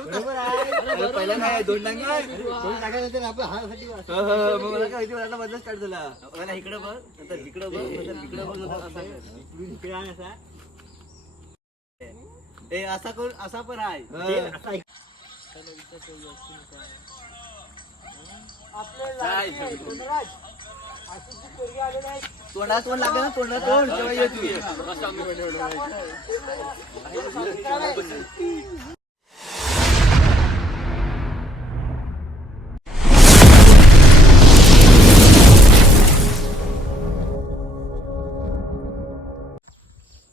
पहिला नाही दोन टांगे दोन होते ना हासाठी मग मला काय माहिती मला बदल स्टार्ट झाला मला इकडे बघ नंतर इकडे बघ नंतर इकडे बघ नंतर असा इकडे आण असा. ए असा करून असा पण आहे काय? तोंडात तोंड लागलं ना तोंडात तोंड तेव्हा ये तू.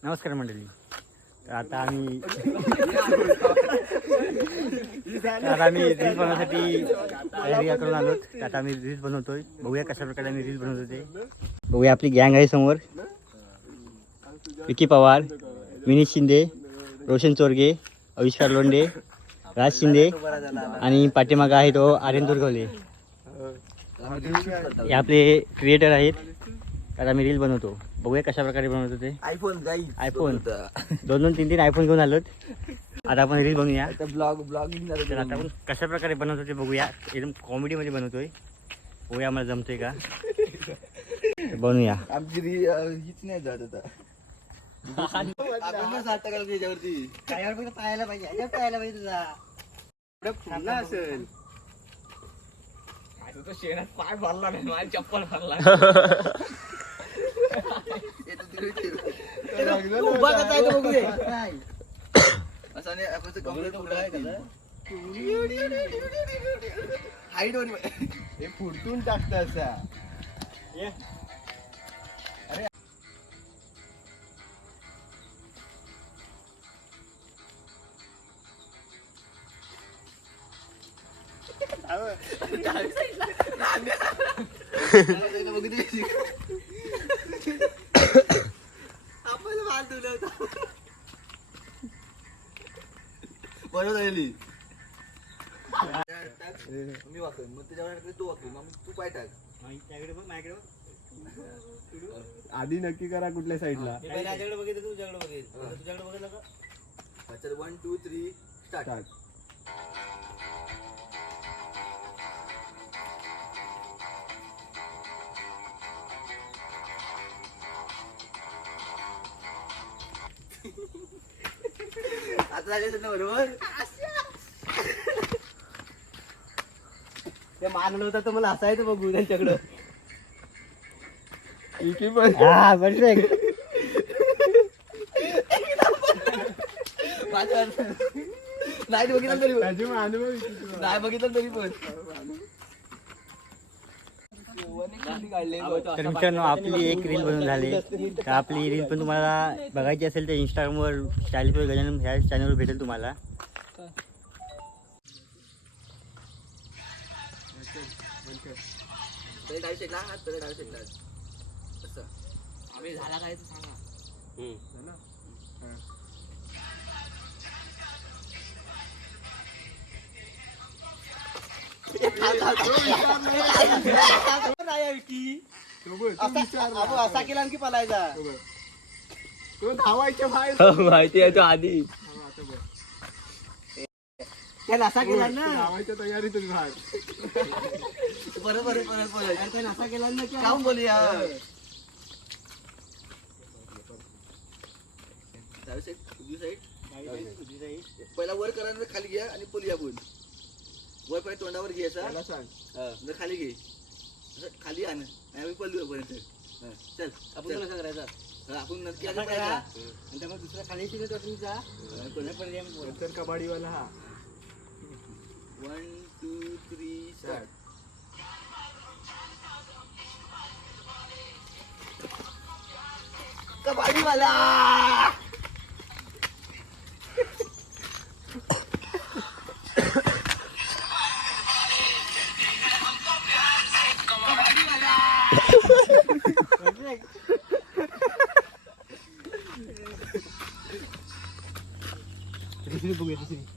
नमस्कार मंडळी तर आता आम्ही तर आम्ही रील्स बनवण्यासाठी तयारी करून आलो आता आम्ही रील्स बनवतोय. बघूया कशा प्रकारे आम्ही रील्स बनवतो ते बघूया आपली गँग आहे समोर. विकी पवार विनीत शिंदे रोशन चोरगे आविष्कार लोंडे राज शिंदे आणि पाठीमागं आहे तो आर्यन दुर्गवले. हे आपले क्रिएटर आहेत. तर आम्ही रील बनवतो. बघूया कशा प्रकारे बनवतो ते. आयफोन गाई आयफोन दोन दोन तीन तीन आयफोन घेऊन आलोत. आता आपण रील बनवूया. ब्लॉग ब्लॉगिंग तर आता आपण कशा प्रकारे बनवतो ते बघूया. एकदम कॉमेडीमध्ये बनवतोय. बघूया आम्हाला जमतोय का? बनवूया. आमची री अं, हीच नाही जात आता. त्याच्यावरती पाहायला पाहिजे. पाहायला पाहिजे तुझा फुलला असेल. उभा कसा आहे तो बघू दे. असं नाही आपण ते कंप्लीट पुढं आहे का हाईट वर हे फुडतून टाकत असा आपण माल तुला होता मी मग त्याच्यावर तू वाकू मग तू पाय टाक. त्याकडे बघ माझ्याकडे बघ. आधी नक्की करा कुठल्या साईडला मी पहिला याच्याकडे बघितलं तू तुझ्याकडे तुझ्याकडे बघितलं का? चल one two three start start आता झाले बरोबर? होतं तर मला हसायचं बघू त्यांच्याकडं. इकी पण. हा परफेक्ट माझ्या नाही बघितलं तरी पण. त्याचे मग अनुभव इकी तुला. नाही बघितलं तरी पण. तर मित्रांनो आपली एक रील बनवून झाली. तर आपली रील पण तुम्हाला बघायची असेल तर इंस्टाग्रामवर चाळीस गजानन ह्या चॅनलवर भेटेल तुम्हाला. डावी साईडला हात पहिले डावी साईडला असं. आम्ही झाला काय ते सांगा. असा केला की पलायचा. तो धावायच्या बाहेर माहिती आहे तो आधी. आता असा केला तो ना तयारीतच परत परत त्याला असा केला ना की काम बोलूया. डावी साईड. उजवी साईड. पहिला वर करा नंतर खाली घ्या आणि पोली आपण वर पहिले तोंडावर घ्यायचा त्याला सांग. नंतर खाली घे. असं खाली आण. आणि आम्ही पल्लू पर्यंत हा, चल आपण चल. कसं करायचा आपण नक्की असा. करायचा. आणि त्यामुळे दुसरा खाली शिकत तुमचा. हा, कोणी पण नंतर कबाडीवाला हा. वन टू थ्री स्टार्ट कबाडीवाला दुसरी बघूया दुसरी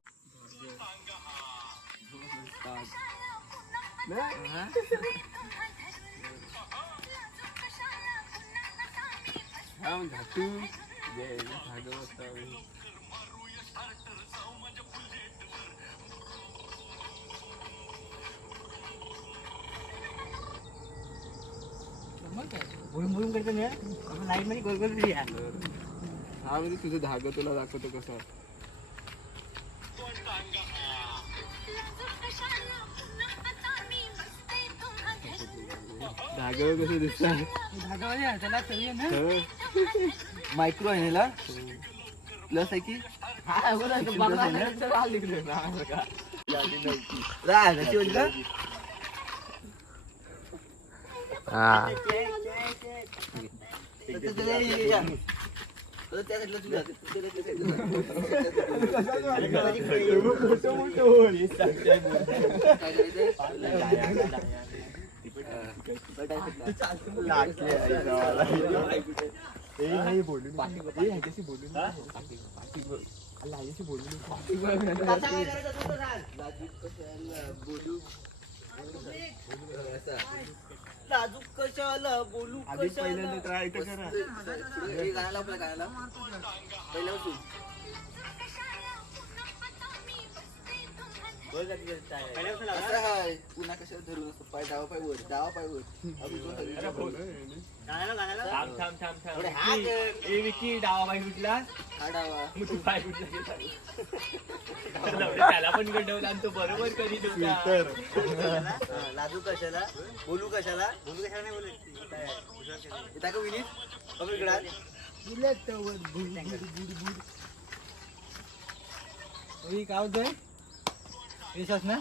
थांब घाटू जय भागवत भुईम भुईम करतो ना आपण मध्ये गोल गोल फिरूया. हा म्हणजे तुझं धागं तुला दाखवतो कसं धागं कसं दिसतात? मायक्रो आहे ह्याला. प्लस आहे की? रा, कशी होती का? तर ते- ते- ते- या. तर त्या साईडला तू जा. त्या साईडला. काय करायचं? नाजूक कशाला बोलू कशाला पहिल्यांदा ट्राय तर करा आपल्या पहिल्यापासून असं हाय पुन्हा कशाला धरून असतो? पाय डावा पाय वर डावा पाय वर. थांब थांब थांब थांब. थोडे हा कर. ए विकी डावा बाई कुठला हा डावा. मग तू पाय कुठला त्याला पण गंडवला आणि तो बरोबर करीत होता हा, लाजू कशाला? बोलू कशाला? बोलू कशाला नाही बोलत? येता का विनीत? बघ इकडं. आण. काय होतोय विश्वास ना?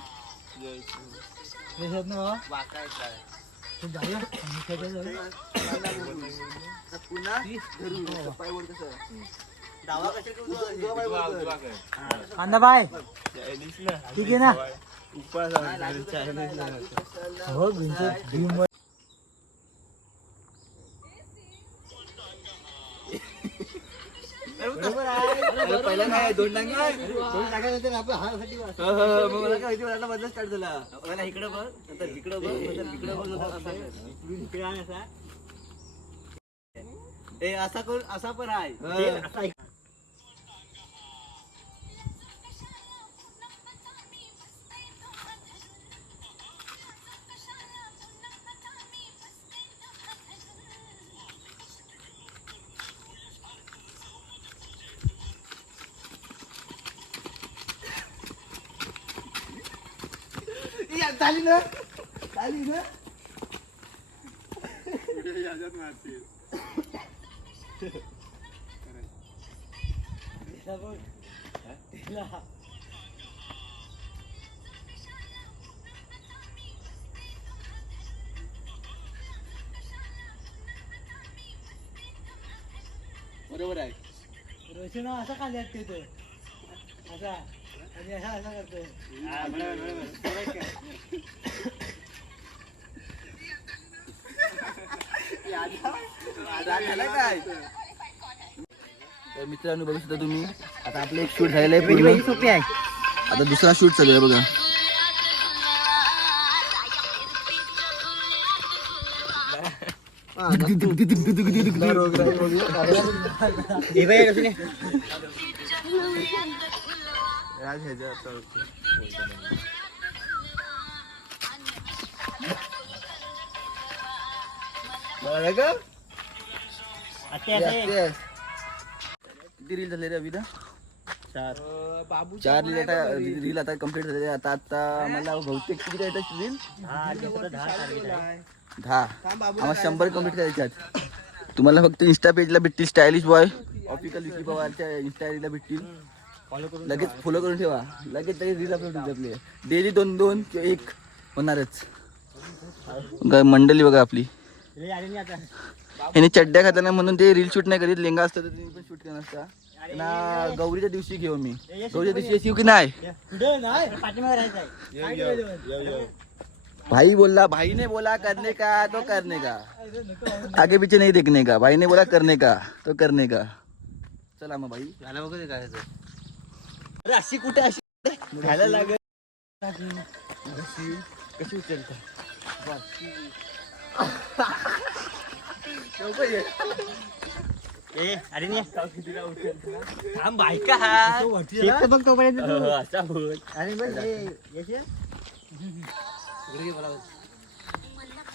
विश्वास ना बाबा वाकायचा झालं आता पुन्हा धरून कांदा बाय. ठीक आहे ना? हा, लाजू कशाला, लाजू कशाला, अरे पहिला नाही दोन टांगे आहे. दोन टाकायचं आपल्या हासाठी हो, हो, हो. मग मला काय माहिती मला बदल स्टार्ट झाला मला इकडं बघ नंतर इकडं बघ नंतर इकडं बघ नंतर असं. इकडे ए असा करून असा पण आहे. ते असा एक- या, झाली ना झाली ना याच्यात मारतील तिला बघ. तिला. बरोबर आहे रोशन असा खाली असते तो असा आणि असा असा करतोय तर मित्रांनो बघू शकता तुम्ही आता आपलं एक शूट झालेलं आहे पूर्ण. सोपी आहे. आता दुसरा शूट चालू आहे बघा. हे बाई रोशन ये. याच ह्याच्यात बघा का? आता असं Yes, ये. yes. किती रील झाले रे अभिदा चार. बाबू चार रील आता रील आता कंप्लीट आहे. आता आता मला बहुतेक किती येतात रील दहा आम्हाला शंभर कंप्लीट करायचे आहेत तुम्हाला फक्त इन्स्टा पेजला भेटतील स्टायलिश बॉय ऑफिकल विकी पवारच्या इन्स्टा रीलला भेटतील लगेच फॉलो करून ठेवा. लगेच लगेच रील अपलोड होतील आपले डेली दोन दोन किंवा एक होणारच. मंडळी बघा आपली. तिला आली नाही आता. ह्याने चड्ड्या खाताना म्हणून ते रील शूट नाही करीत. लेंगा असतं तर तुम्ही पण शूट करणार असता. त्यांना गौरीच्या दिवशी घेऊ मी. गौरीच्या दिवशी येशील की नाही? भाई बोलला भाई ने बोला करने का तो करने का. आगे पीछे नहीं देखने का. भाई ने बोला करने का तो करने का. चला मग भाई. झालं बघ काय. अरे अशी कुठे अशी? घ्यायला लागेल. कशी उचलता? ए अरे नाही थांब बायका हा शेक तर बघ तोपर्यंत तू. हो, असा बघ.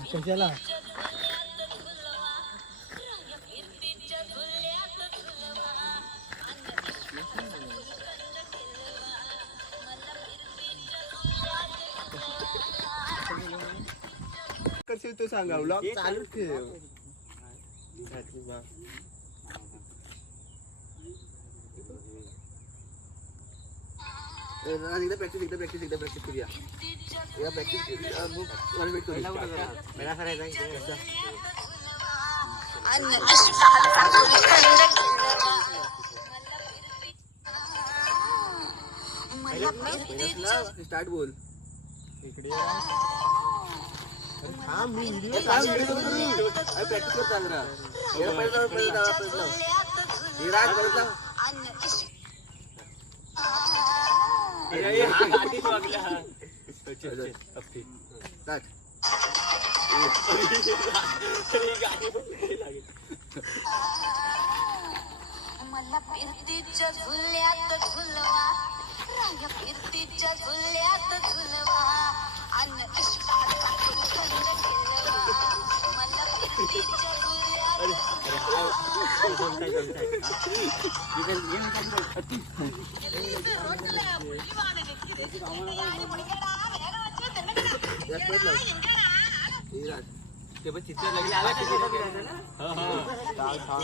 कशाला? कशी तू सांगा ब्लॉग चालू ठेव. एकदा प्रॅक्टिस एकदा प्रॅक्टिस एकदा प्रॅक्टिस करूया. एकदा प्रॅक्टिस करायचा. स्टार्ट बोल. हा मला फिरतीच्या झुल्यात झुलवा. राग फिरतीच्या झुल्यात झुलवा. अन इश्काचा कुलखंड खेळवा मला फिरतीच्या झुल्यात यात परत लाव. हे राग. ते पण चित्र लगेच आला का चित्र फिरायचं ना? हा, हा.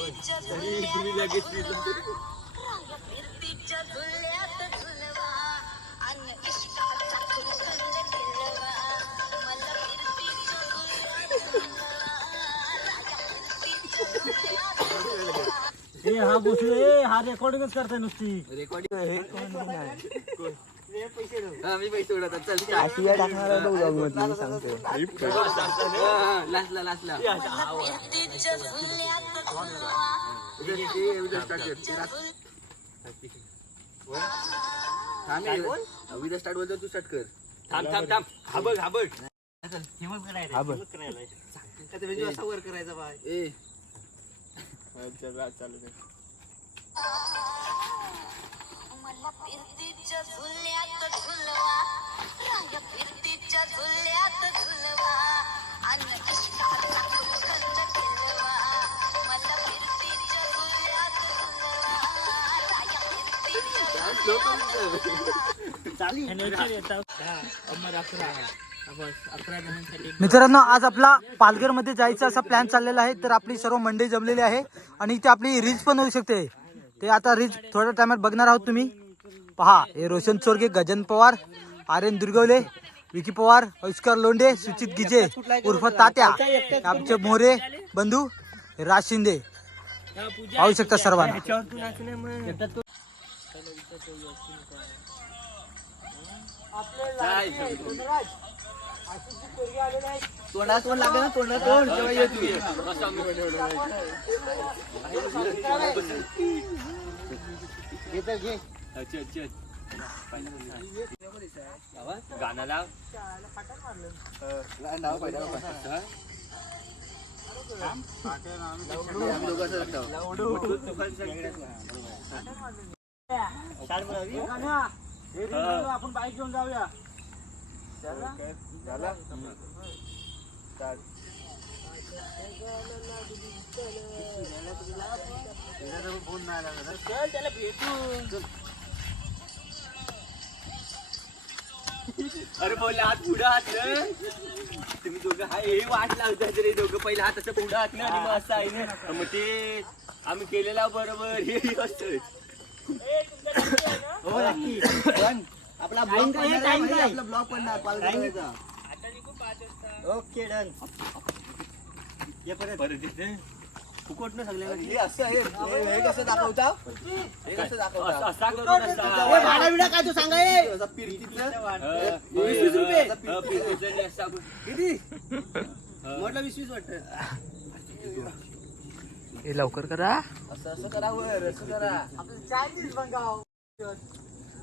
तरी तुम्ही लगेच हा बसलो ए हा रेकॉर्डिंगच करताय नुसती. रेकॉर्डिंग हा मी पैसे उडवतात चल लास्टला लास्टला फिरतीच्या झुल्यात झुलवा स्टार्ट कर ते राग. थांब विदा स्टार्ट बोलतो तू स्टार्ट कर. थांब थांब थांब. हाबड हाबड फेमस करायला असा वर करायचा बाय? ए चालू. मला फिरतीच्या झुल्यात झुलवा रंग फिरतीच्या झुल्यात झुलवा आणि इश्काचा कुलखंड खेळवा मला फिरतीच्या झुल्यात झुलवा राया फिरतीच्या मित्रांनो आज आपला पालघरमध्ये जायचा असा प्लॅन चाललेला आहे तर आपली सर्व मंडळी जमलेली आहे आणि इथे आपली रील्स पण होऊ शकते. ते आता रील्स थोड्या टायमात बघणार आहोत तुम्ही. पहा हे रोशन चोरगे गजन पवार आर्यन दुर्गवले विकी पवार ऐस्कर लोंडे सुचित गिजे उर्फ तात्या आमचे मोरे बंधू राज शिंदे. पाहू शकता सर्वांना. तोंडा तोंड लागेल ना तोंडा तोंड. जेव्हा ये तू घे तर घे. अच्छा अच्छा गाणं लाव. ला- लाव पाहिजे, लाव पाहिजे. आम्ही अरे बोलले हात पुढं हात तुम्ही दोघं हाय हे वाट लावतात रे दोघं पहिला हात असं पुढं हात ना आणि मग असं आहे ना. मग ते आम्ही केलेला बरोबर हे असतंच हो नक्की आपला ब्लॉग पडणार आहे माहिती आहे? आपला ब्लॉग पडणार पालघरचा. ओके डन ये परत. परत येते. फुकट न सगळ्या असं आहे हे- कसं दाखवता? हे कसं असं दाखवता असा करून असा भाडा बिडा काय तू सांगा? असं पिरतीतलं. वीस वीस रुपये. पिरतीचं असा किती? म्हटलं वीस वीस वाटत. हे लवकर करा. असं असं करा वर असं करा.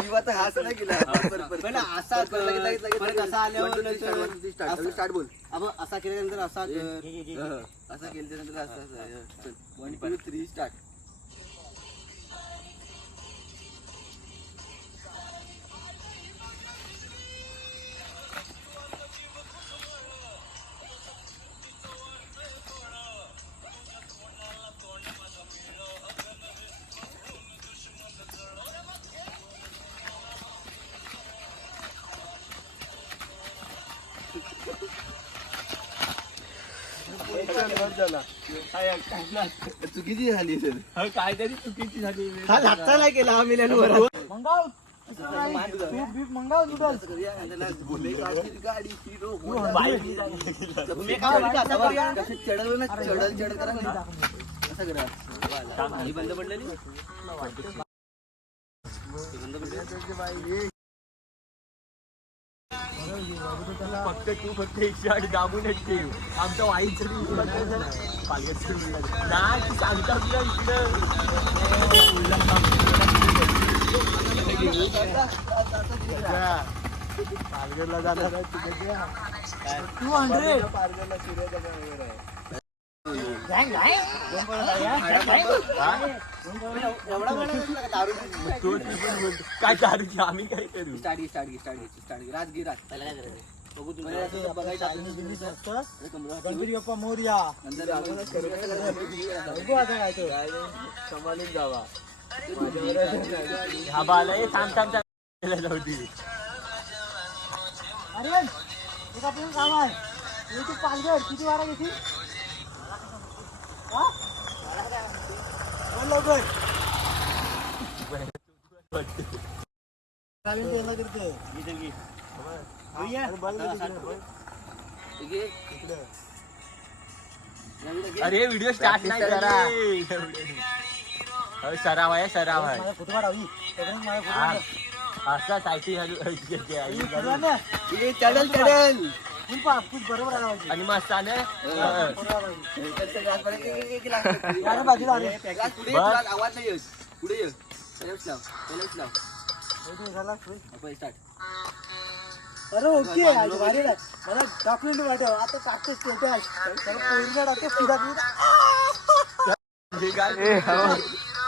जीवाचा हाच नाही पण असा परत असा आल्यावर स्टार्ट बोल. आपण असा केल्यानंतर असा कर. असा केल्यानंतर असा वन टू थ्री स्टार्ट चुकीची झाली हा, काहीतरी चुकीची झाली हा लागता नाही केला आम्ही मंगाव. मंगाव नूडल्स गाडी ना चढल चढ करा. ना असं करा. ही बंद पडलेली? बंद फक्त तू फक्त एकशे आठ दाबूनच ठेव आमच्या वाईचं नाही तू सांगता तुला इकडं पालघरला जाणार आहे तिकडे टू हंड्रेड पालघरला वेळ वगैरे दारू काय दारूची आम्ही काय करू स्टार्ट घे स्टार्ट घे स्टार्ट घे स्टार्ट घे गणपती बाप्पा मोरया. नंतर आपण बघू आता काय तो सांभाळून जावा. हा बाला थांब थांब थांब. जाऊ दे. अरे एक आपलं काम आहे. तू पालघर किती वारा घेतील हा? लवकर. चालेल करते. अरे व्हिडिओ स्टार्ट नाही करा। अरे, सराव आहे सराव आहे। माझा फोटो काढावी तोपर्यंत माझा फोटो हा. काढ. असा सायटी हे चढल चढल। आणि मस्त आलं। आवाज नाही पुढे लाव लाव। स्टार्ट अरे ओके आज भारी आहे. मला डॉक्युमेंट पाठव आता टाकतो स्टेटस तर पोरीला टाकतो फिरा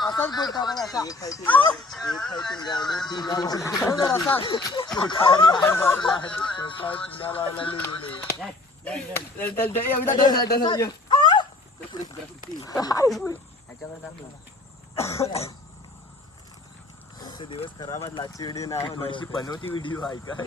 असाच बोलता मला असा. बरोबर असाच आमचे दिवस खराब लाची व्हिडिओ नाही. बनवती व्हिडिओ आहे काय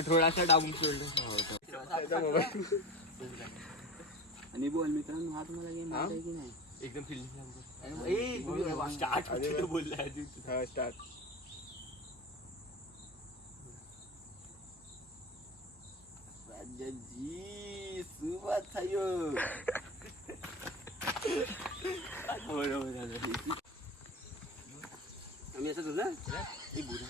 हा थोडासा डाऊन शोल्डर आणि बोल मित्रांनो हा तुम्हाला गेम माहिती आहे की नाही? एकदम स्टार्ट हा स्टार्ट सुरुवात थायो आम्ही असं तुझं एक गुरु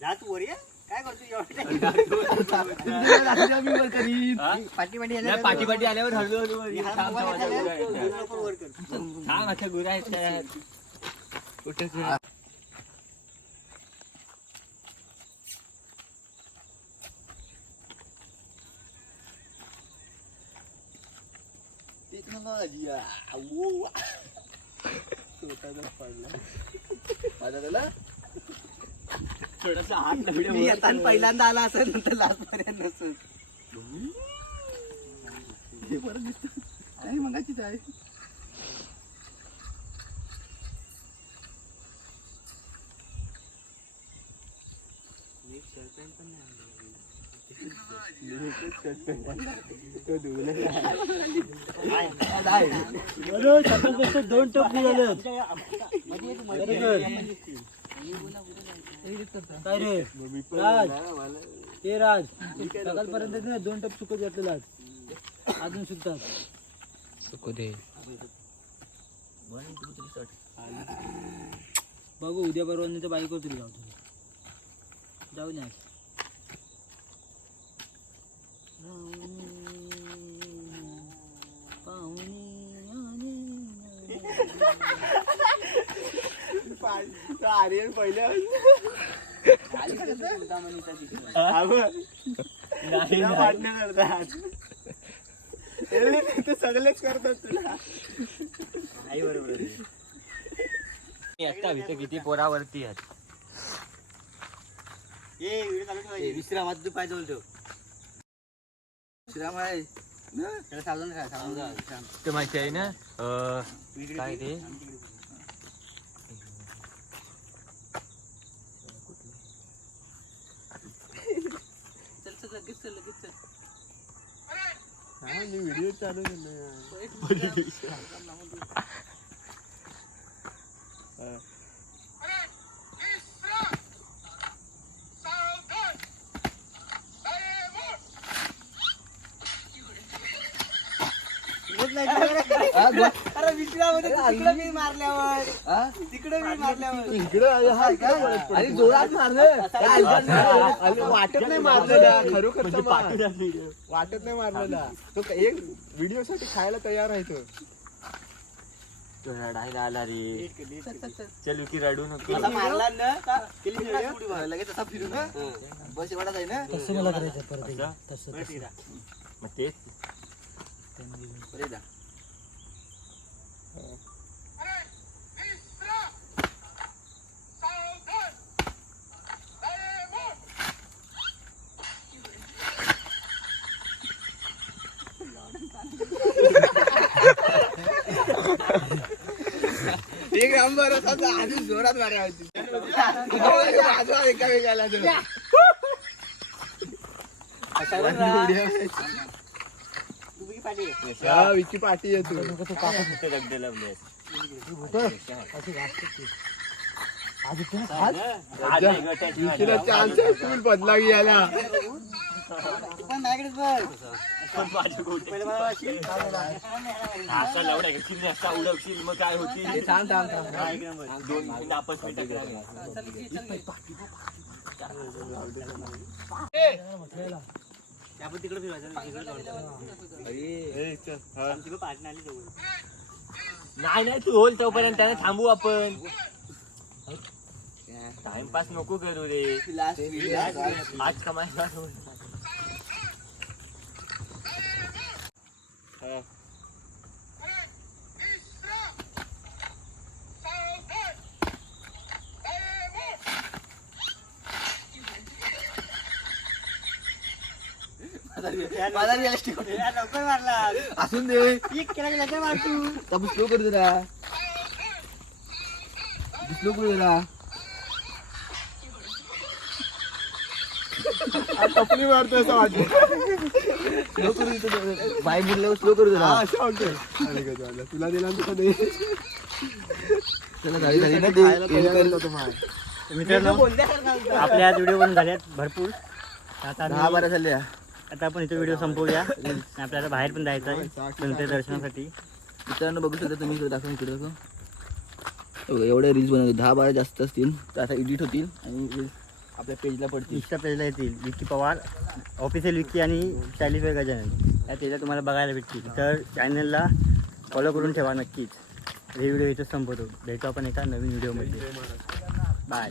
जात वर ये काय करतो पाठी पाठी पाठी आल्यावर हळू हळू वर ये. थांब, थांब, आहेत. वर कर थांब गुरा आहेत त्या. कुठं गुरा? टेक्नॉलॉजी माझा त्याला थोडासा हात लावल्या मी येताना पहिल्यांदा आला असेल नंतर लास्ट पर्यंत नसेल हे बरं दिसतं. आणि मगाचीच आहे दोन टोप निघाले काय रे राज. ते राज. सकाळपर्यंत ना दोन टप सुकत घातलेला आज. अजून सुकतात. बघू उद्या परवा बाईकवर तरी जाऊ तुम्ही. जाऊ नये आर्यन पहिले वाटणे करतात ते सगळेच करतात तुला एकटा बरोबर किती पोरावरती आहेत ए व्हिडिओ तू पाय जवळ ठेव विश्राम आहे ना? त्याला काय साधून ते माहिती आहे ना काय ते चल चल लगेच चल लगेच चल हा मी व्हिडिओ चालू केलं अरे विश्राम होते तिकडे मी मारल्यावर तिकडे मारल्यावर. इकडं जोरात मारलं. वाटत नाही मारलेला खरोखरचा मार. वाटत नाही मारलेला तो क- एक व्हिडिओ साठी खायला तयार आहे तो. रडायला आला रे. चल विकी रडू नको. मारला ना का. लगेच असा फिरू ना. बस एवढाच आहे ना? तसं मला करायचं परत. तसं. मग तेच. नंबर होता आधी जोरात मारा होती बाजूला एका वेगाला गेला. तू बी पाठी ये. हा, विकी पाठी येतो विकीला चान्स आहे फुल बदला घ्यायला तू पण मला वाटशील. असा लवडा घेशील असा उडवशील मग काय होतील थांब थांब थांब हा, एक नंबर. दोन मिनिटं आपस मिनिटं करायला. आपण तिकडे फिरवायचं पार्टनर आली जवळ. नाही नाही तू होल तोपर्यंत त्याने थांबू आपण. टाइमपास नको करू रे. आज कमायला माझा लवकर मारला. असून दे एक केला की मार तू. आपण स्लो करू जरा स्लो करू जरा टपली मारतो असं वाटतं स्लो करू देतो बाय बोलल्यावर स्लो करू जरा. हा, असं वाटतं. अरे गं, झालं. तुला दिला ना तुला झाली झाली ना ते end करू. मित्रांनो आपल्या आज व्हिडिओ बनून झाल्यात भरपूर. आता दहा आम्ही- बारा झाल्या. आता आपण इथे व्हिडिओ संपवूया. आपल्याला बाहेर पण जायचं आहे संत दर्शनासाठी. मित्रांनो बघू शकता तुम्ही इकडे दाखवा इकडे दाखवा. एवढ्या रील्स बनवले दहा बारा जास्त असतील तर आता एडिट होतील आणि reels आपल्या पेजला पडतील. इन्स्टा पेजला येतील. विक्की पवार ऑफिशियल विक्की आणि शैलीफे गजानन या पेजला तुम्हाला बघायला भेटतील. तर चॅनलला फॉलो करून ठेवा नक्कीच. हे व्हिडिओ इथं संपवतो. भेटू आपण एका नवीन व्हिडिओमध्ये बाय